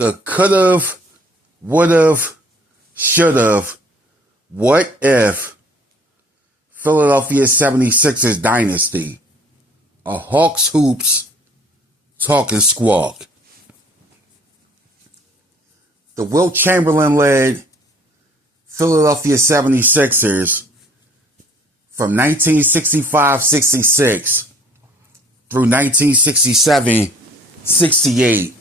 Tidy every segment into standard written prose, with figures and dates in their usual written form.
the could've, would've, should've, what if Philadelphia 76ers Dynasty, a Hawks Hoops, Talk and Squawk. The Wilt Chamberlain led Philadelphia 76ers from 1965-66 through 1967-68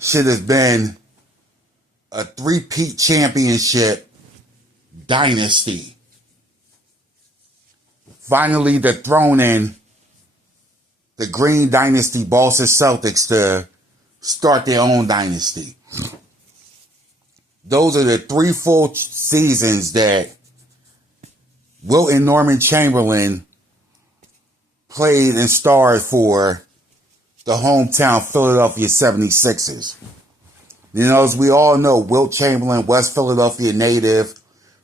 should have been a three-peat championship dynasty. Finally, dethroning the Green Dynasty Boston Celtics to start their own dynasty. Those are the 3 full seasons that Wilt and Norman Chamberlain played and starred for the hometown Philadelphia 76ers. You know, as we all know, Wilt Chamberlain, West Philadelphia native,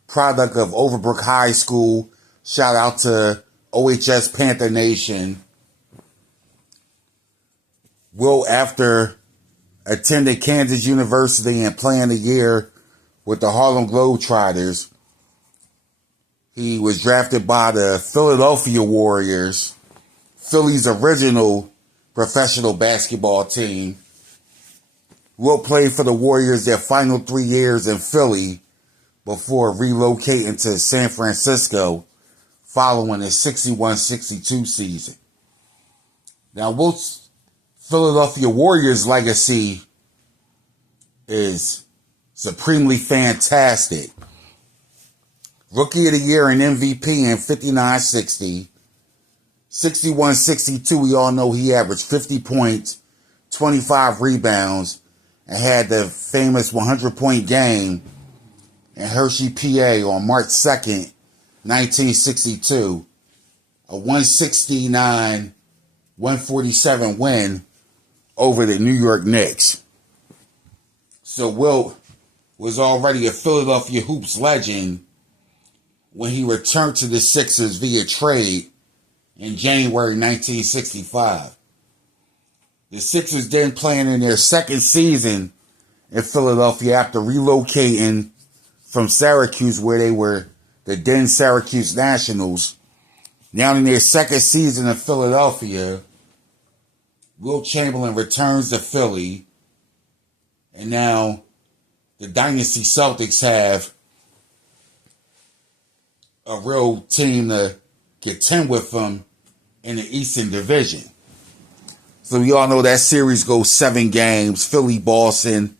product of Overbrook High School. Shout out to OHS Panther Nation. Wilt, after attending Kansas University and playing a year with the Harlem Globetrotters, he was drafted by the Philadelphia Warriors, Philly's original professional basketball team. Wilt played for the Warriors their final 3 years in Philly before relocating to San Francisco following his 61-62 season. Now, Wilt's Philadelphia Warriors legacy is supremely fantastic. Rookie of the Year and MVP in 59-60. 61-62, we all know he averaged 50 points, 25 rebounds, and had the famous 100-point game in Hershey, PA on March 2nd, 1962. A 169-147 win over the New York Knicks. So Wilt was already a Philadelphia Hoops legend when he returned to the Sixers via trade in January 1965. The Sixers then playing in their second season in Philadelphia after relocating from Syracuse, where they were the then Syracuse Nationals. Now in their second season in Philadelphia, Wilt Chamberlain returns to Philly, and now the Dynasty Celtics have a real team to contend with them in the Eastern Division. So we all know that series goes 7 games. Philly, Boston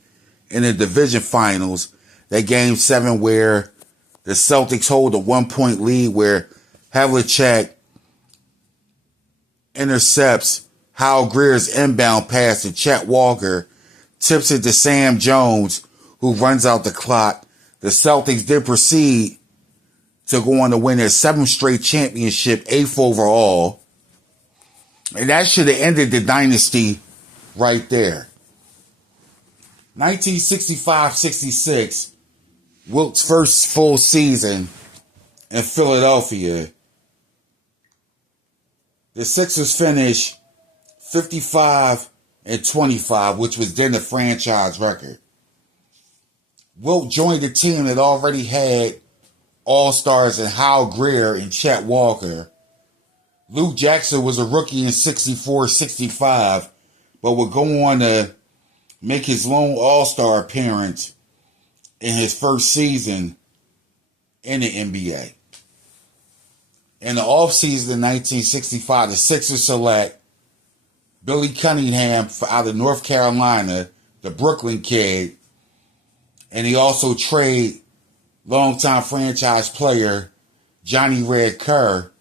in the division finals. That game 7 where the Celtics hold a 1-point lead, where Havlicek intercepts Hal Greer's inbound pass to Chet Walker, tips it to Sam Jones, who runs out the clock. The Celtics did proceed to go on to win their 7th straight championship, 8th overall. And that should have ended the dynasty right there. 1965-66, Wilt's first full season in Philadelphia. The Sixers finished 55-25, which was then the franchise record. Wilt joined a team that already had all-stars in Hal Greer and Chet Walker. Luke Jackson was a rookie in 64-65, but would go on to make his lone all-star appearance in his first season in the NBA. In the offseason of 1965, the Sixers select Billy Cunningham out of North Carolina, the Brooklyn kid, and he also trade longtime franchise player Johnny Red Kerr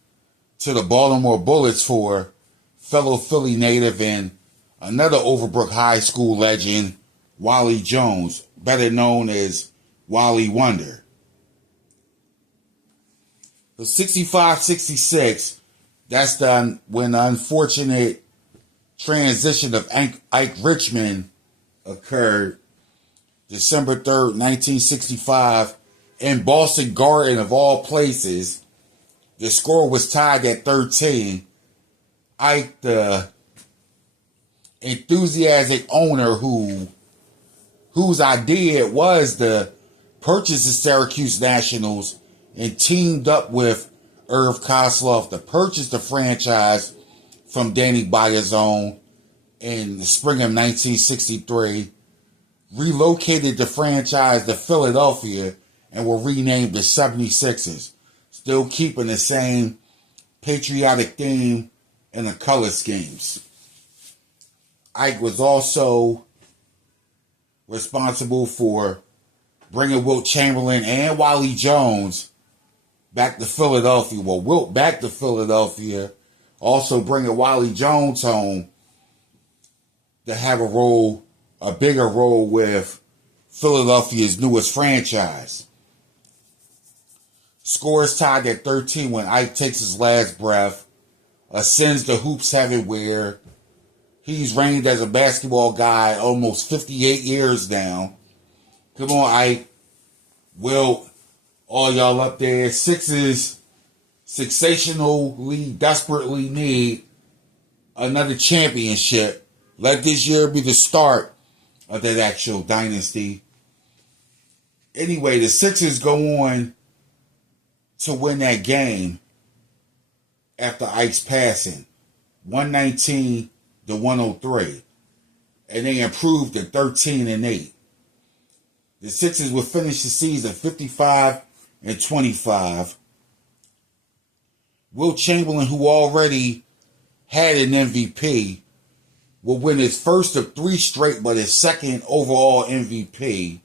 to the Baltimore Bullets for fellow Philly native and another Overbrook High School legend, Wally Jones, better known as Wally Wonder. So 65-66, that's when the unfortunate transition of Ike Richmond occurred. December 3rd, 1965, in Boston Garden of all places. The score was tied at 13. Ike, the enthusiastic owner who whose idea it was to purchase the Syracuse Nationals and teamed up with Irv Kosloff to purchase the franchise from Danny Biasone in the spring of 1963, relocated the franchise to Philadelphia and were renamed the 76ers, still keeping the same patriotic theme and the color schemes. Ike was also responsible for bringing Wilt Chamberlain and Wally Jones back to Philadelphia. Well, Wilt back to Philadelphia, also bringing Wally Jones home to have a bigger role with Philadelphia's newest franchise. Scores tied at 13 when Ike takes his last breath, ascends to hoops heaven where he's reigned as a basketball guy almost 58 years now. Come on, Ike. Wilt, all y'all up there. Sixers sensationally, desperately need another championship. Let this year be the start of that actual dynasty. Anyway, the Sixers go on to win that game after Ike's passing, 119 to 103, and they improved to 13-8. The Sixers would finish the season 55-25. Wilt Chamberlain, who already had an MVP, will win his first of 3 straight, but his second overall MVP.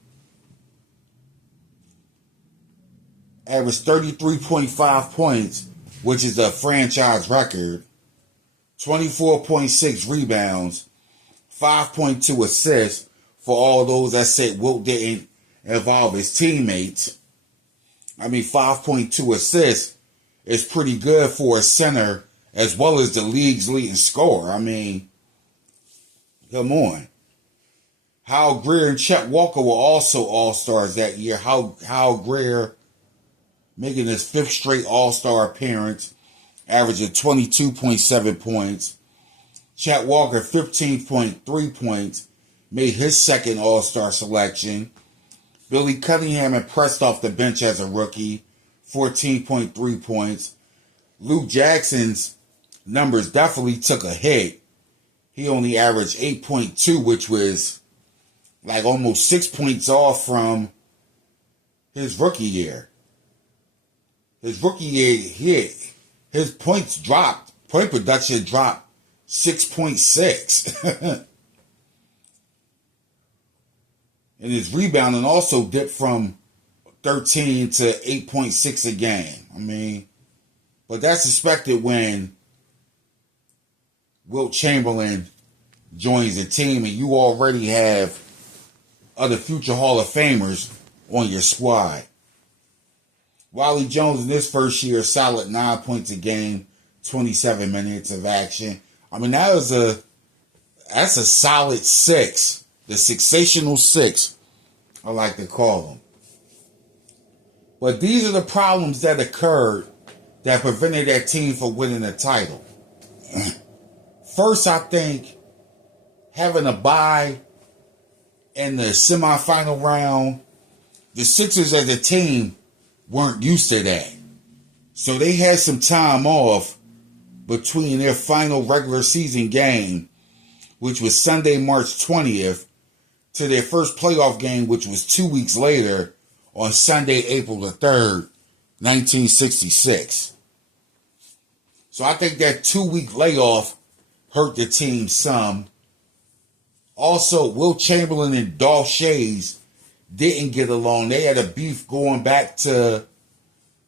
Averaged 33.5 points, which is a franchise record. 24.6 rebounds. 5.2 assists for all those that said Wilt didn't involve his teammates. I mean, 5.2 assists is pretty good for a center as well as the league's leading scorer. I mean, come on. Hal Greer and Chet Walker were also All-Stars that year. Hal Greer making his 5th straight All-Star appearance, averaging 22.7 points. Chet Walker, 15.3 points, made his 2nd All-Star selection. Billy Cunningham impressed off the bench as a rookie, 14.3 points. Luke Jackson's numbers definitely took a hit. He only averaged 8.2, which was like almost 6 points off from his rookie year. His rookie year, his points dropped. Point production dropped 6.6. And his rebounding also dipped from 13 to 8.6 a game. I mean, but that's expected when Wilt Chamberlain joins the team and you already have other future Hall of Famers on your squad. Wally Jones in his first year, solid 9 points a game, 27 minutes of action. I mean, that's a solid 6. The sensational 6, I like to call them. But these are the problems that occurred that prevented that team from winning the title. First, I think having a bye in the semifinal round, the Sixers as a team weren't used to that. So they had some time off between their final regular season game, which was Sunday, March 20th, to their first playoff game, which was 2 weeks later on Sunday, April the 3rd, 1966. So I think that 2-week layoff hurt the team some. Also, Wilt Chamberlain and Dolph Schayes didn't get along. They had a beef going back to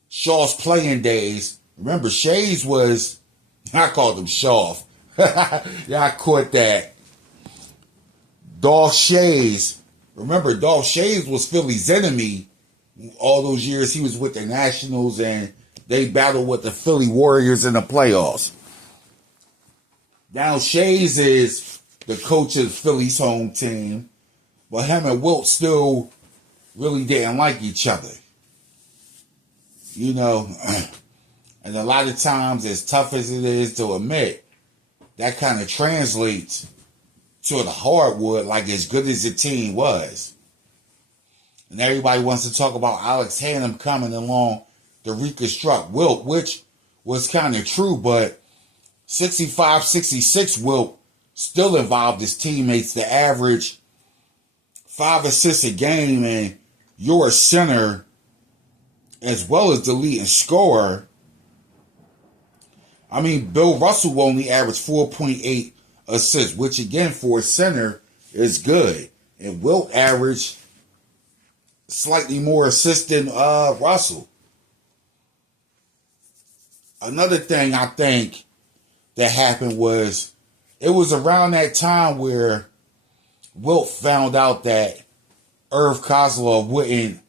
Shaw's playing days. Remember, Schayes was, I called him Shaw. Yeah, I caught that. Dolph Schayes. Remember, Dolph Schayes was Philly's enemy all those years he was with the Nationals and they battled with the Philly Warriors in the playoffs. Now Schayes is the coach of Philly's home team, but him and Wilt still really didn't like each other. You know, and a lot of times, as tough as it is to admit, that kind of translates to the hardwood, like as good as the team was. And everybody wants to talk about Alex Hannum coming along to reconstruct Wilt, which was kind of true, but 65, 66 Wilt still involved his teammates to average 5 assists a game, and you're a center as well as the leading scorer. I mean, Bill Russell only averaged 4.8 assists, which again for a center is good. And Wilt averaged slightly more assists than Russell. Another thing I think that happened was it was around that time where Wilt found out that Irv Kozlov wouldn't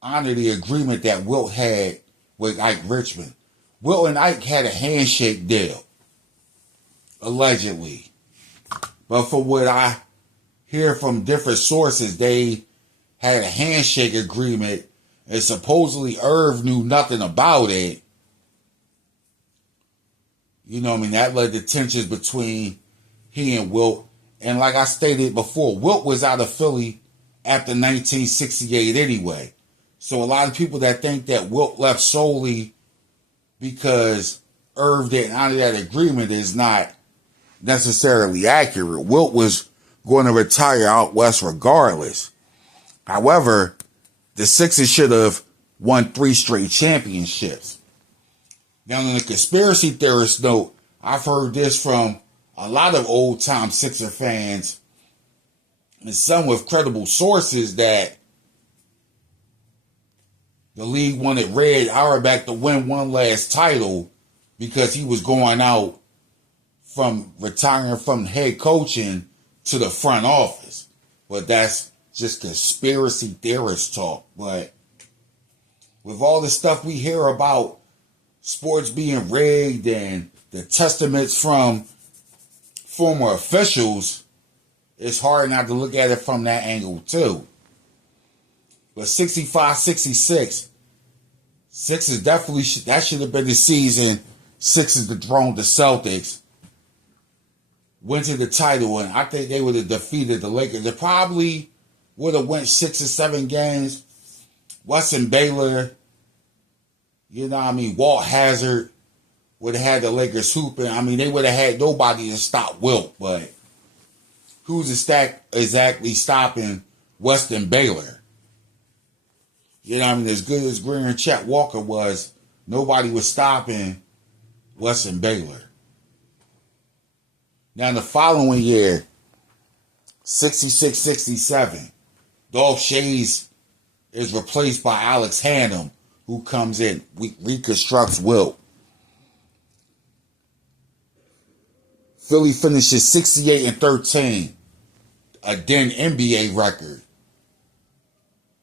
honor the agreement that Wilt had with Ike Richmond. Wilt and Ike had a handshake deal, allegedly. But from what I hear from different sources, they had a handshake agreement, and supposedly Irv knew nothing about it. You know what I mean? That led to tensions between he and Wilt. And like I stated before, Wilt was out of Philly after 1968 anyway. So a lot of people that think that Wilt left solely because Irv didn't honor that agreement is not necessarily accurate. Wilt was going to retire out west regardless. However, the Sixers should have won 3 straight championships. Now, on the conspiracy theorist note, I've heard this from a lot of old-time Sixer fans and some with credible sources that the league wanted Red Auerbach to win one last title because he was going out from retiring from head coaching to the front office. But that's just conspiracy theorist talk. But with all the stuff we hear about sports being rigged and the testaments from former officials, it's hard not to look at it from that angle too. But 65, 66, Sixers definitely that should have been the season Sixers dethroned the Celtics, went to the title, and I think they would have defeated the Lakers. They probably would have went 6 or 7 games. Weston Baylor, you know what I mean, Walt Hazard would have had the Lakers hooping. I mean, they would have had nobody to stop Wilt, but who's exactly stopping Weston Baylor? You know what I mean? As good as Greer and Chet Walker was, nobody was stopping Weston Baylor. Now, in the following year, 66-67, Dolph Schayes is replaced by Alex Hannum, who comes in, reconstructs Wilt. Philly finishes 68-13, a then NBA record.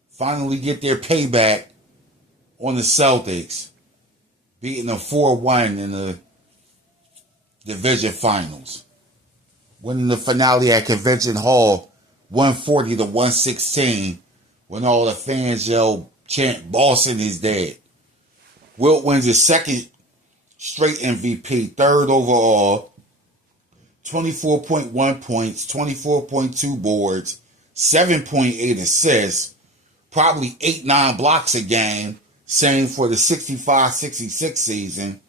Finally get their payback on the Celtics, beating them 4-1 in the division finals. Winning the finale at Convention Hall 140-116 when all the fans yelled, chant, Boston is dead. Wilt wins his second straight MVP, third overall, 24.1 points, 24.2 boards, 7.8 assists, probably 8-9 blocks a game, same for the 65-66 season.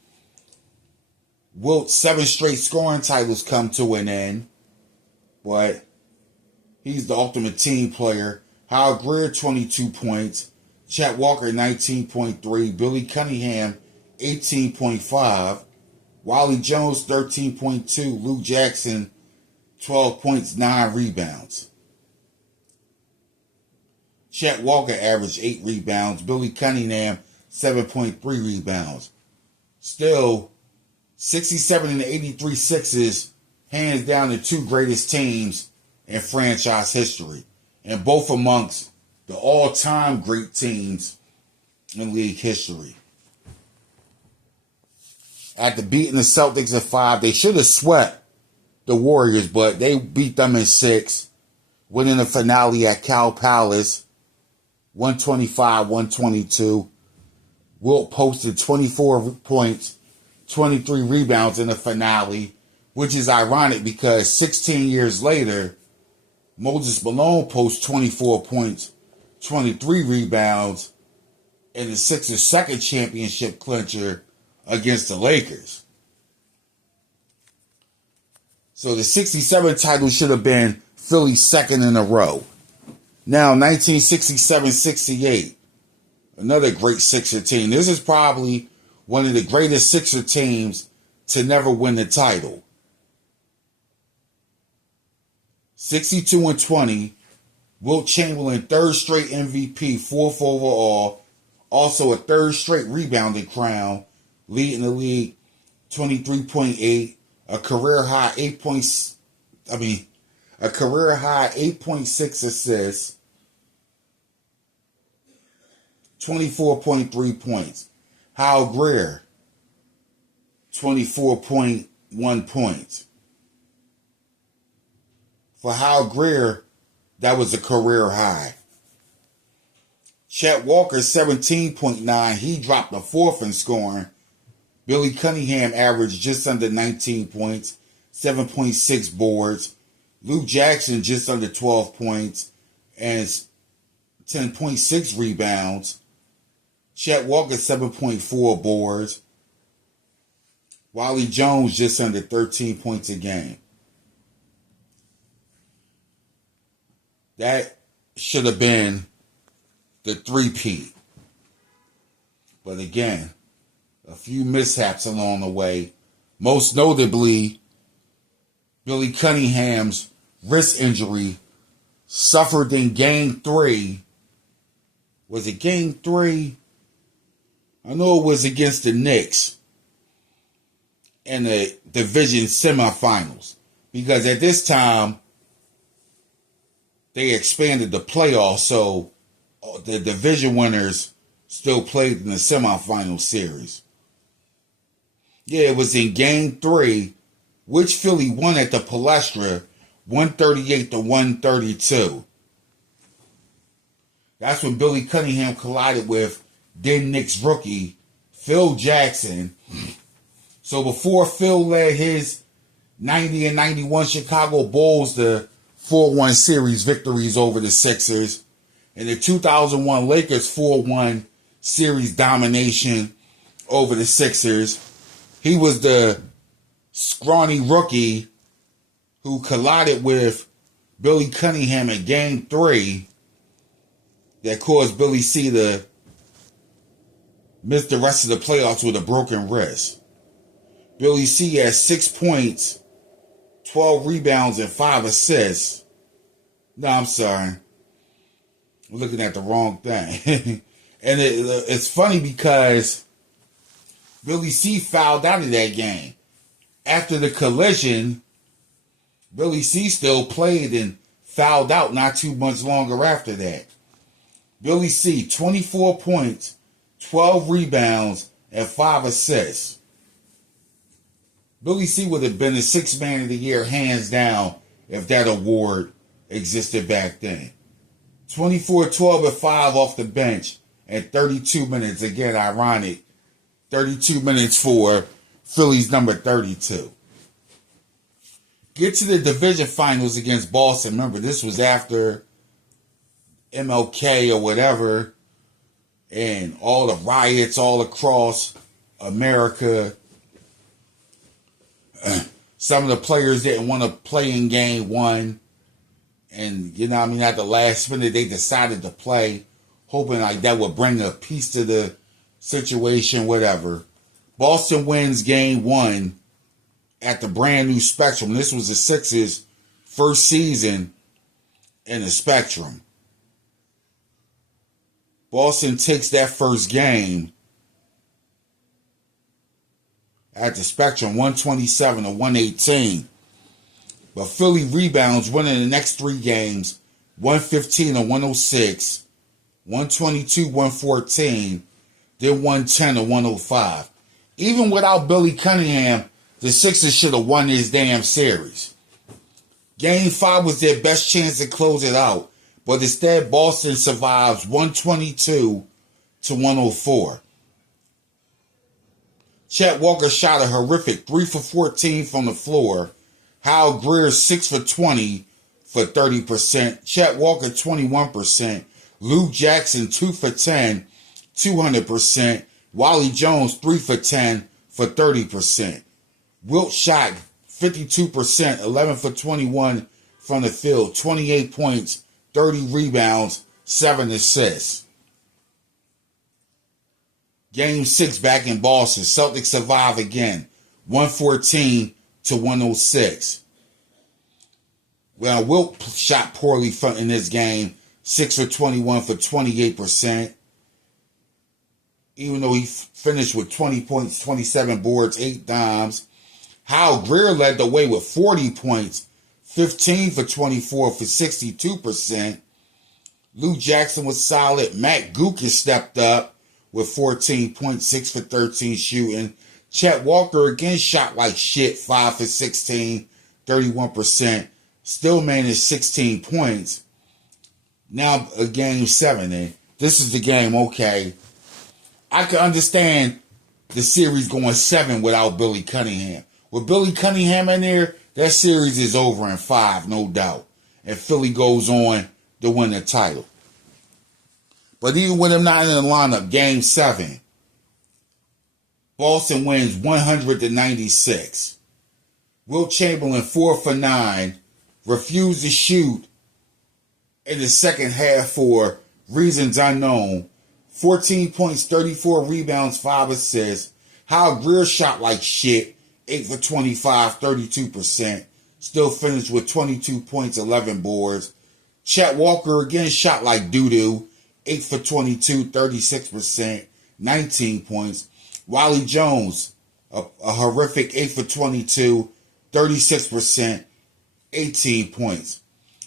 Wilt's 7 straight scoring titles come to an end, but he's the ultimate team player. Hal Greer, 22 points. Chet Walker, 19.3. Billy Cunningham, 18.5. Wally Jones, 13.2. Lou Jackson, 12 points, 9 rebounds. Chet Walker averaged 8 rebounds. Billy Cunningham, 7.3 rebounds. Still, 67 and 83 Sixers, hands down the 2 greatest teams in franchise history, and both amongst the all-time great teams in league history. After beating the Celtics in 5, they should have swept the Warriors, but they beat them in 6, winning the finale at Cal Palace, 125-122. Wilt posted 24 points, 23 rebounds in the finale, which is ironic because 16 years later, Moses Malone posts 24 points, 23 rebounds in the Sixers' second championship clincher against the Lakers. So the 67 title should have been Philly's second in a row. Now, 1967-68, another great Sixer team. This is probably one of the greatest Sixer teams to never win the title. 62-20, Wilt Chamberlain, third straight MVP, fourth overall, also a third straight rebounding crown, leading the league 23.8, a career high 8.6 assists, 24.3 points. Hal Greer, 24.1 points. For Hal Greer, that was a career high. Chet Walker, 17.9. He dropped the fourth in scoring. Billy Cunningham averaged just under 19 points, 7.6 boards. Luke Jackson just under 12 points and 10.6 rebounds. Chet Walker, 7.4 boards. Wally Jones just under 13 points a game. That should have been the three-peat. But again, a few mishaps along the way. Most notably, Billy Cunningham's wrist injury suffered in Game 3. Was it Game 3? I know it was against the Knicks in the division semifinals. Because at this time, they expanded the playoffs, so the division winners still played in the semifinal series. Yeah, it was in Game 3, which Philly won at the Palestra, 138-132. That's when Billy Cunningham collided with then Knicks rookie Phil Jackson. So before Phil led his 90 and 91 Chicago Bulls to 4-1 series victories over the Sixers, and the 2001 Lakers 4-1 series domination over the Sixers, he was the scrawny rookie who collided with Billy Cunningham in Game 3 that caused Billy C to miss the rest of the playoffs with a broken wrist. Billy C has 6 points, 12 rebounds, and 5 assists. No, I'm sorry. I'm looking at the wrong thing. And it's funny because Billy C fouled out of that game. After the collision, Billy C still played and fouled out not too much longer after that. Billy C, 24 points, 12 rebounds, and 5 assists. Billy C would have been the sixth man of the year, hands down, if that award existed back then. 24, 12, and 5 off the bench and 32 minutes. Again, ironic. 32 minutes for Philly's number 32. Get to the division finals against Boston. Remember, this was after MLK or whatever, and all the riots all across America. Some of the players didn't want to play in Game 1. And, you know what I mean, at the last minute, they decided to play, hoping like that would bring a peace to the situation, whatever. Boston wins Game 1 at the brand new Spectrum. This was the Sixers' first season in the Spectrum. Boston takes that first game at the Spectrum, 127-118. But Philly rebounds, winning the next 3 games, 115-106, 122-114, then 110-105. Even without Billy Cunningham, the Sixers should have won this damn series. Game 5 was their best chance to close it out, but instead Boston survives 122-104. Chet Walker shot a horrific 3 for 14 from the floor. Hal Greer 6 for 20 for 30%. Chet Walker 21%. Lou Jackson, 2 for 10, 200%. Wally Jones, 3 for 10 for 30%. Wilt shot 52%, 11 for 21 from the field, 28 points, 30 rebounds, 7 assists. Game 6 back in Boston. Celtics survive again, 114 to 106. Well, Wilt shot poorly in this game, 6 for 21 for 28%. Even though he finished with 20 points, 27 boards, 8 dimes. Hal Greer led the way with 40 points, 15 for 24 for 62%. Lou Jackson was solid. Matt Guokas stepped up with 14 points, 6 for 13 shooting. Chet Walker again shot like shit, 5 for 16, 31%. Still managed 16 points. Now a game 7. And this is the game, okay. I can understand the series going 7 without Billy Cunningham. With Billy Cunningham in there, that series is over in 5, no doubt. And Philly goes on to win the title. But even with him not in the lineup, game 7, Boston wins 100-96. Wilt Chamberlain, 4 for 9, refused to shoot in the second half for reasons unknown. 14 points, 34 rebounds, 5 assists. Hal Greer shot like shit, 8 for 25, 32%. Still finished with 22 points, 11 boards. Chet Walker again shot like doo-doo, 8 for 22, 36%, 19 points. Wally Jones, a horrific 8 for 22, 36%, 18 points.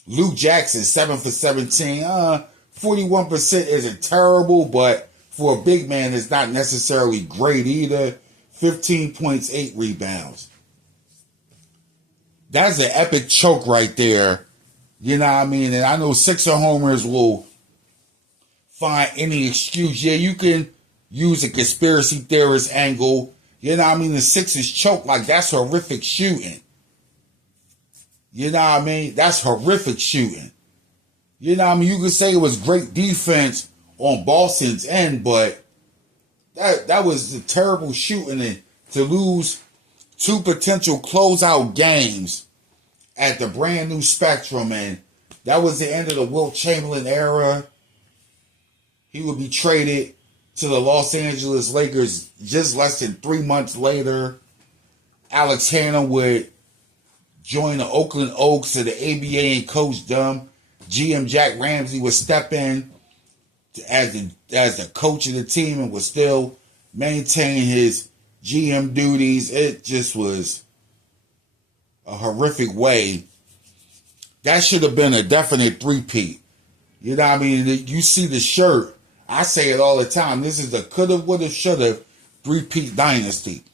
Lou Jackson, 7 for 17. 41% isn't terrible, but for a big man, it's not necessarily great either. 15 points, 8 rebounds. That's an epic choke right there. You know what I mean? And I know Sixer homers will find any excuse. Yeah, you can use a conspiracy theorist angle. You know what I mean? The Sixers choke, like that's horrific shooting. You know what I mean? That's horrific shooting. You know what I mean? You could say it was great defense on Boston's end, but that was a terrible shooting. And to lose 2 potential closeout games at the brand new Spectrum, and that was the end of the Wilt Chamberlain era. He would be traded to the Los Angeles Lakers just less than 3 months later. Alex Hanna would join the Oakland Oaks to the ABA and coach them. GM Jack Ramsey would step in as the coach of the team and would still maintain his GM duties. It just was a horrific way. That should have been a definite three-peat. You know what I mean? You see the shirt. I say it all the time. This is a coulda, woulda, shoulda three-peat dynasty.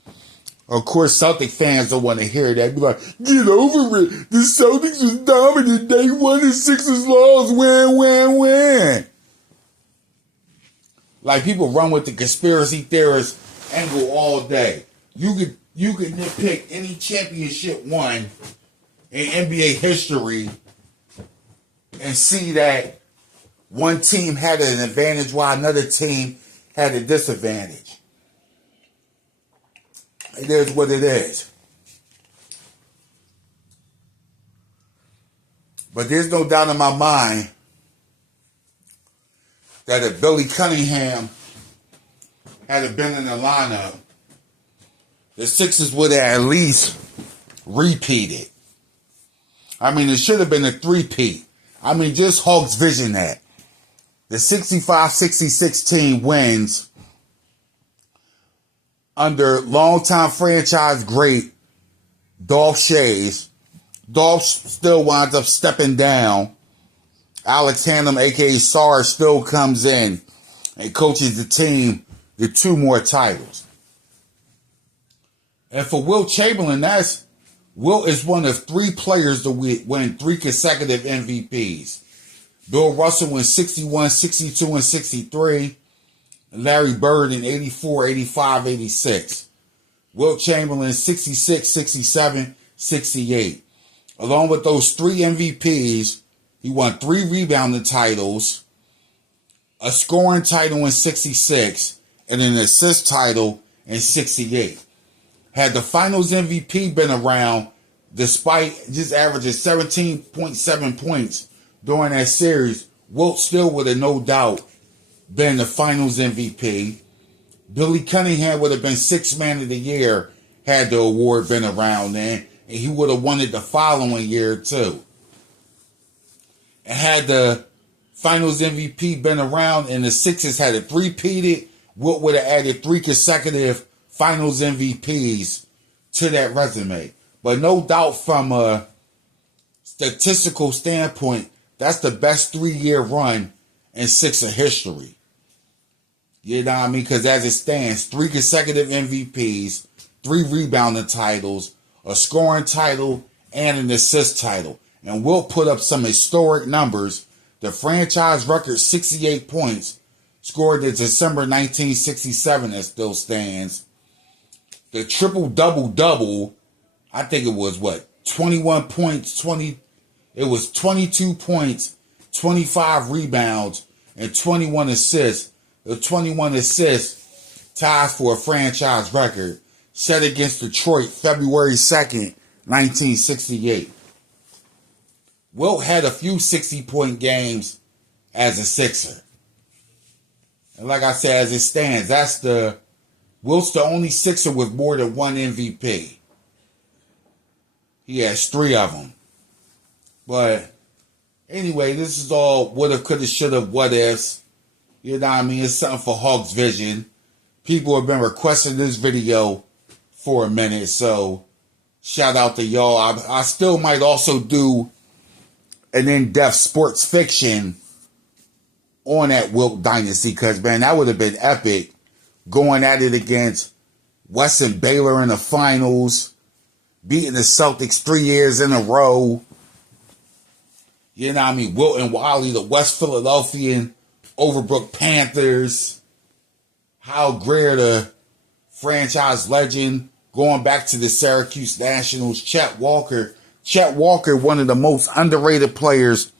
Of course, Celtic fans don't want to hear that. Be like, get over it. The Celtics was dominant. They won, the Sixers lost. Win. Like, people run with the conspiracy theorist angle all day. You could nitpick any championship won in NBA history and see that one team had an advantage while another team had a disadvantage. It is what it is. But there's no doubt in my mind that if Billy Cunningham had been in the lineup, the Sixers would have at least repeated. I mean, it should have been a three-peat. I mean, just Hawks vision that. The 65-66 team wins under longtime franchise great Dolph Schayes. Dolph still winds up stepping down. Alex Hannum, a.k.a. Sarge, still comes in and coaches the team to 2 more titles. And for Wilt Chamberlain, Wilt is one of 3 players to win 3 consecutive MVPs. Bill Russell in 61, 62, and 63. And Larry Bird in 84, 85, 86. Wilt Chamberlain 66, 67, 68. Along with those 3 MVPs, he won 3 rebounding titles, a scoring title in 66, and an assist title in 68. Had the finals MVP been around, despite just averaging 17.7 points during that series, Wilt still would have no doubt been the finals MVP. Billy Cunningham would have been Sixth Man of the Year had the award been around then, and he would have won it the following year too. And had the finals MVP been around and the Sixers had it three-peated, Wilt would have added 3 consecutive finals MVPs to that resume. But no doubt from a statistical standpoint, that's the best 3-year run in Sixer history. You know what I mean? Because as it stands, 3 consecutive MVPs, 3 rebounding titles, a scoring title, and an assist title. And Wilt put up some historic numbers. The franchise record 68 points scored in December 1967 that still stands. The triple double, I think it was 21 points, 22 points, 25 rebounds, and 21 assists. The 21 assists ties for a franchise record set against Detroit February 2nd, 1968. Wilt had a few 60-point games as a Sixer. And like I said, as it stands, Wilt's the only Sixer with more than 1 MVP. He has 3 of them. But anyway, this is all woulda, coulda, shoulda, what ifs. You know what I mean? It's something for Hawk's Vision. People have been requesting this video for a minute, so shout out to y'all. I still might also do an in-depth sports fiction on that Wilt Dynasty, because, man, that would have been epic, going at it against West and Baylor in the finals, beating the Celtics 3 years in a row. You know what I mean? Wilt and Wally, the West Philadelphian Overbrook Panthers. Hal Greer, the franchise legend, going back to the Syracuse Nationals. Chet Walker, one of the most underrated players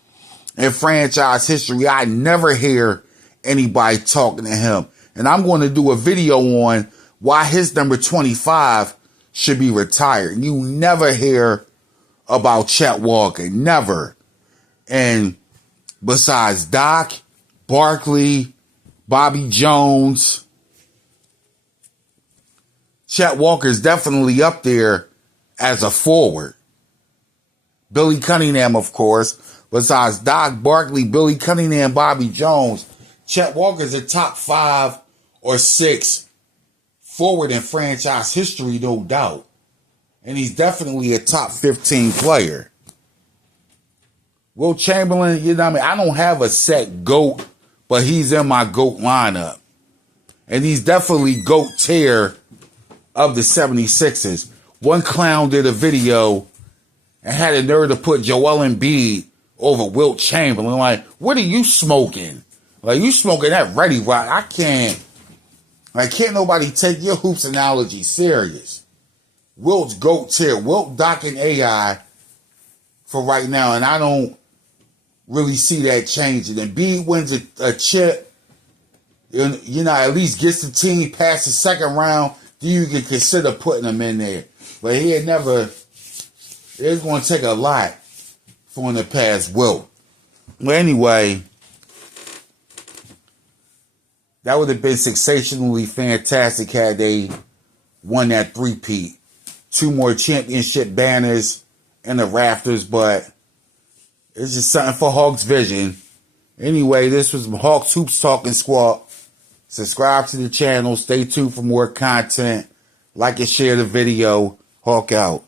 in franchise history. I never hear anybody talking to him. And I'm going to do a video on why his number 25 should be retired. You never hear about Chet Walker. Never. And besides Doc, Barkley, Bobby Jones, Chet Walker's definitely up there as a forward. Billy Cunningham, of course. Besides Doc, Barkley, Billy Cunningham, Bobby Jones, Chet Walker's a top 5 or 6 forward in franchise history, no doubt. And he's definitely a top 15 player. Wilt Chamberlain, you know what I mean? I don't have a set GOAT, but he's in my GOAT lineup. And he's definitely GOAT tier of the 76ers. One clown did a video and had a nerve to put Joel Embiid over Wilt Chamberlain. Like, what are you smoking? Like, you smoking that Ready Rock. Can't nobody take your hoops analogy serious. Wilt's GOAT tier. Wilt, Doc, and AI for right now. And I don't really see that changing. And Embiid wins a chip, you know, at least gets the team past the second round, then you can consider putting him in there. But it's going to take a lot for him to pass Wilt. Well, anyway, that would have been sensationally fantastic had they won that three-peat. 2 more championship banners in the rafters, but it's just something for Hawk's Vision. Anyway, this was Hawk's Hoops Talking Squawk. Subscribe to the channel. Stay tuned for more content. Like and share the video. Hawk out.